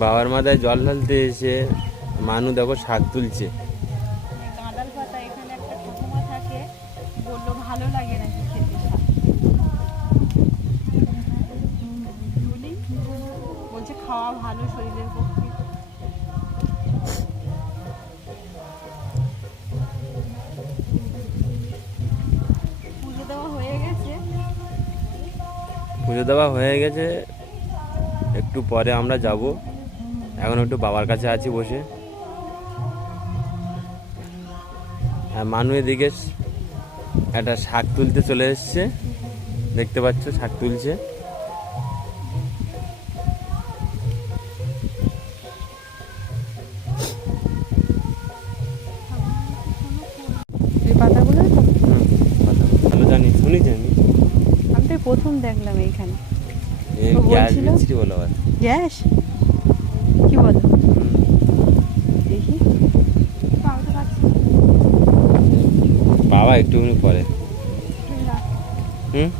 বাবার মাথায় জল ঢালতে এসে মানু দেখো শাক তুলছে। গাঁদাল পাতা এখানে একটা ঠাকুমা থাকে, বললো ভালো লাগে নাকি খেতে শাক। তুলি বলছে খাওয়া ভালো শরীরের পক্ষে। পুজো দেওয়া হয়ে গেছে। পুজো দেওয়া হয়ে গেছে, একটু পরে আমরা যাব। এখন একটু বাবার কাছে আছি বসে। আর মানু এদিকে একটা শাক তুলতে চলে এসছে, দেখতে পাচ্ছ শাক তুলছে। এই পাতাগুলো তো ভালো জানি, শুনেছি আমি। আমি তো প্রথম দেখলাম এইখানে। গ্যাস বিচ্ছিরি বলো আবার। গ্যাস কি বলো দেখি। বাবা একটুখানি পরে। হুম।